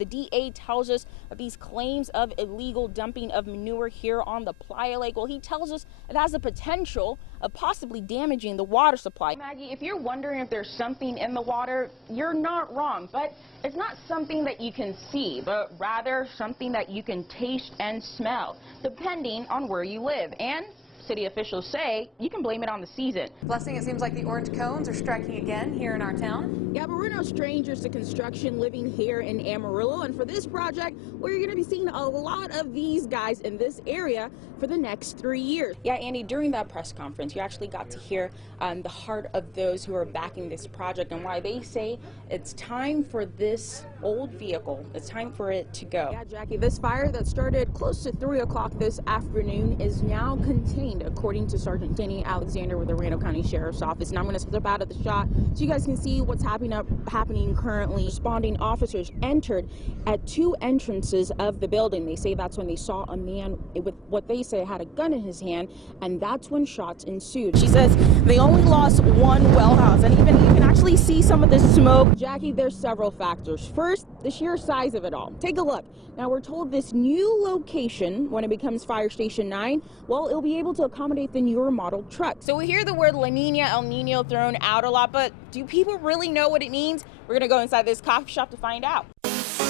The DA tells us of these claims of illegal dumping of manure here on the Playa Lake. Well, he tells us it has the potential of possibly damaging the water supply. Maggie, if you're wondering if there's something in the water, you're not wrong, but it's not something that you can see, but rather something that you can taste and smell, depending on where you live. And city officials say you can blame it on the season. Blessing, it seems like the orange cones are striking again here in our town. Yeah, but we're no strangers to construction living here in Amarillo, and for this project, we're going to be seeing a lot of these guys in this area for the next 3 years. Yeah, Andy, during that press conference, you actually got to hear the heart of those who are backing this project and why they say it's time for this old vehicle. It's time for it to go. Yeah, Jackie, this fire that started close to 3 o'clock this afternoon is now contained, according to Sergeant Denny Alexander with the Randall County Sheriff's Office. And I'm going to step out of the shot so you guys can see what's happening currently. Responding officers entered at 2 entrances of the building. They say that's when they saw a man with what they say had a gun in his hand, and that's when shots ensued. She says they only lost 1 well house, and even you can actually see some of the smoke. Jackie, there's several factors. First, the sheer size of it all. Take a look. Now, we're told this new location, when it becomes Fire Station 9, well, it'll be able to accommodate the newer model truck. So we hear the word La Nina, El Nino thrown out a lot, but do people really know what it means? We're going to go inside this coffee shop to find out.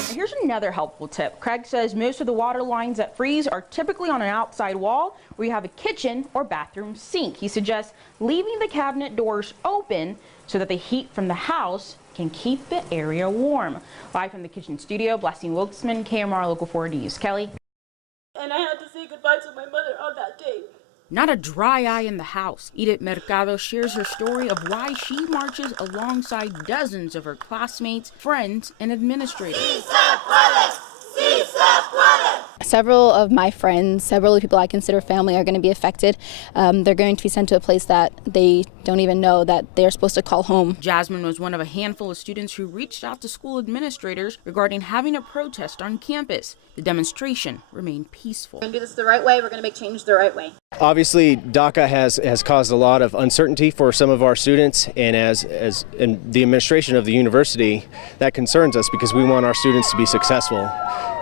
Here's another helpful tip. Craig says most of the water lines that freeze are typically on an outside wall where you have a kitchen or bathroom sink. He suggests leaving the cabinet doors open so that the heat from the house can keep the area warm. Live from the kitchen studio, Blessing Wilkesman, KMR Local 4 News. Kelly? And I had to say goodbye to my mother on that day. Not a dry eye in the house. Edith Mercado shares her story of why she marches alongside dozens of her classmates, friends, and administrators. Several of my friends, several of the people I consider family are going to be affected. They're going to be sent to a place that they don't even know that they're supposed to call home. Jasmine was one of a handful of students who reached out to school administrators regarding having a protest on campus. The demonstration remained peaceful. We're going to do this the right way. We're going to make change the right way. Obviously, DACA has caused a lot of uncertainty for some of our students, and as in the administration of the university, that concerns us because we want our students to be successful.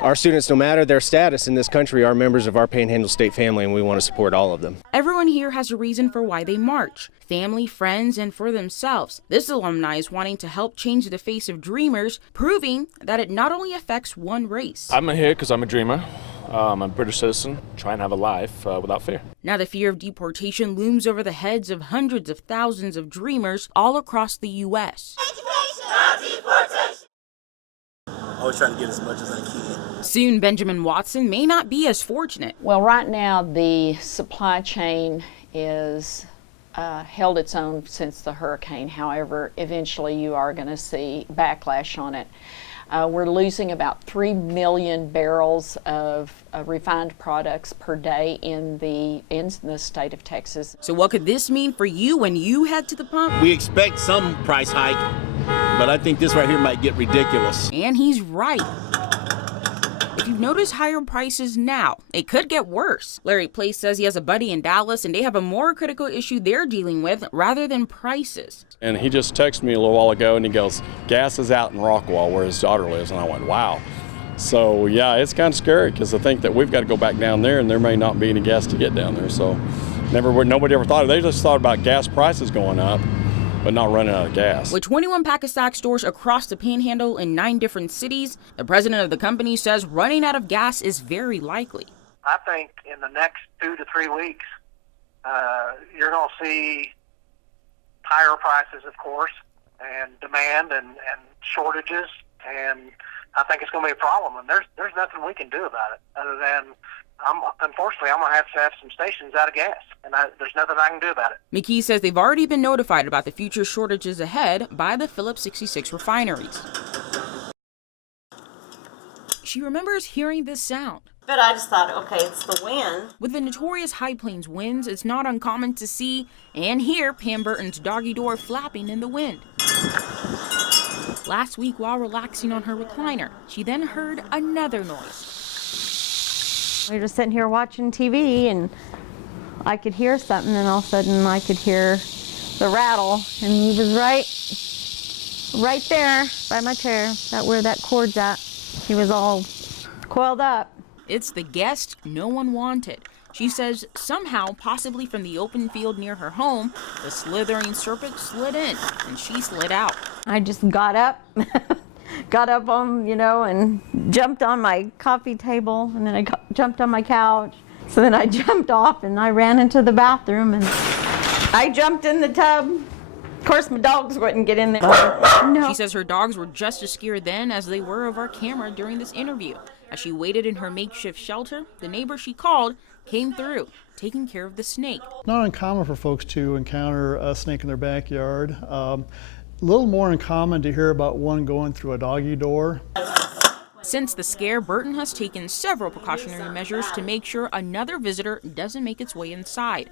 Our students, no matter their status in this country, are members of our Panhandle State family, and we want to support all of them. Everyone here has a reason for why they march. Family, friends, and for themselves. This alumni is wanting to help change the face of dreamers, proving that it not only affects one race. I'm here because I'm a dreamer. I'm a British citizen, trying to have a life without fear. Now the fear of deportation looms over the heads of hundreds of thousands of dreamers all across the U.S. Education, not deportation. Always trying to get as much as I can. Soon, Benjamin Watson may not be as fortunate. Well, right now the supply chain is held its own since the hurricane. However, eventually you are going to see backlash on it. We're losing about 3 million barrels of refined products per day in the state of Texas. So what could this mean for you when you head to the pump? We expect some price hike, but I think this right here might get ridiculous. And he's right. If you've noticed higher prices now, it could get worse. Larry Place says he has a buddy in Dallas and they have a more critical issue they're dealing with rather than prices. And he just texted me a little while ago and he goes, gas is out in Rockwall where his daughter lives. And I went, wow. So yeah, it's kind of scary because I think that we've got to go back down there and there may not be any gas to get down there. So nobody ever thought of it. They just thought about gas prices going up, but not running out of gas. With 21 Pack-A-Sack stores across the Panhandle in 9 different cities, the president of the company says running out of gas is very likely. I think in the next 2 to 3 weeks, you're going to see higher prices, of course, and demand and shortages, and I think it's going to be a problem. And there's nothing we can do about it other than, unfortunately, I'm going to have some stations out of gas, and there's nothing I can do about it. McKee says they've already been notified about the future shortages ahead by the Phillips 66 refineries. She remembers hearing this sound. But I just thought, okay, it's the wind. With the notorious High Plains winds, it's not uncommon to see and hear Pam Burton's doggy door flapping in the wind. Last week, while relaxing on her recliner, she then heard another noise. We were just sitting here watching TV, and I could hear something, and all of a sudden I could hear the rattle, and he was right there by my chair, where that cord's at. He was all coiled up. It's the guest no one wanted. She says somehow, possibly from the open field near her home, the slithering serpent slid in and she slid out. I just got up, on, and jumped on my coffee table, and then I jumped on my couch. So then I jumped off and I ran into the bathroom and I jumped in the tub. Of course, my dogs wouldn't get in there. No. She says her dogs were just as scared then as they were of our camera during this interview. As she waited in her makeshift shelter, the neighbor she called came through, taking care of the snake. Not uncommon for folks to encounter a snake in their backyard. A little more uncommon to hear about one going through a doggy door. Since the scare, Burton has taken several precautionary measures to make sure another visitor doesn't make its way inside.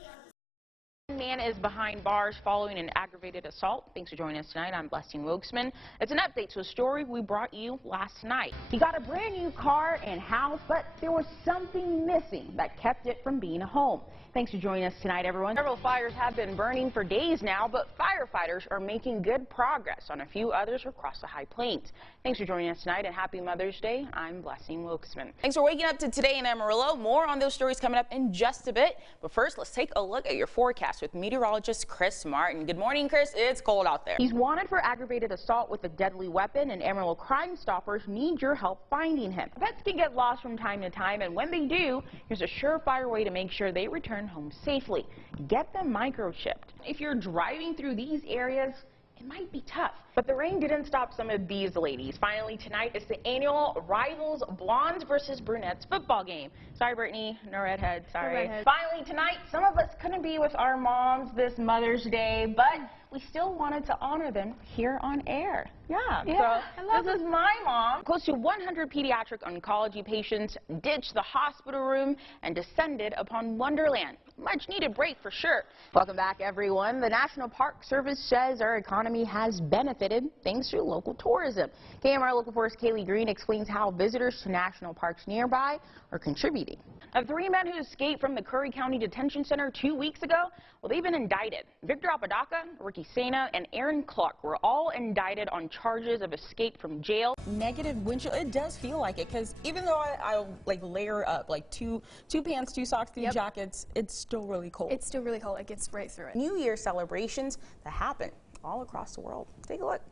One man is behind bars following an aggravated assault. Thanks for joining us tonight. I'm Blessing Wilkesman. It's an update to a story we brought you last night. He got a brand new car and house, but there was something missing that kept it from being a home. Thanks for joining us tonight, everyone. Several fires have been burning for days now, but firefighters are making good progress on a few others across the High Plains. Thanks for joining us tonight, and happy Mother's Day. I'm Blessing Wilkesman. Thanks for waking up to Today in Amarillo. More on those stories coming up in just a bit. But first, let's take a look at your forecast with meteorologist Chris Martin. Good morning, Chris. It's cold out there. He's wanted for aggravated assault with a deadly weapon, and Amarillo Crime Stoppers need your help finding him. Pets can get lost from time to time, and when they do, here's a surefire way to make sure they return home safely. Get them microchipped. If you're driving through these areas, it might be tough, but the rain didn't stop some of these ladies. Finally, tonight is the annual Rivals Blondes versus Brunettes football game. Sorry, Brittany, no redhead, sorry. No redhead. Finally, tonight, some of us couldn't be with our moms this Mother's Day, but we still wanted to honor them here on air. Yeah, so this is my mom. Close to 100 pediatric oncology patients ditched the hospital room and descended upon Wonderland. Much needed break for sure. Welcome back, everyone. The National Park Service says our economy has benefited thanks to local tourism. KMR Local 4's Kaylee Green explains how visitors to national parks nearby are contributing. Of 3 men who escaped from the Curry County Detention Center 2 weeks ago, well, they've been indicted. Victor Apodaca, Ricky Sena, and Aaron Clark were all indicted on charges of escape from jail. Negative wind chill, it does feel like it, because even though I like layer up like two pants, 2 socks, 3 jackets, it's still really cold. It's still really cold. It gets right through it. New Year celebrations that happen all across the world. Take a look.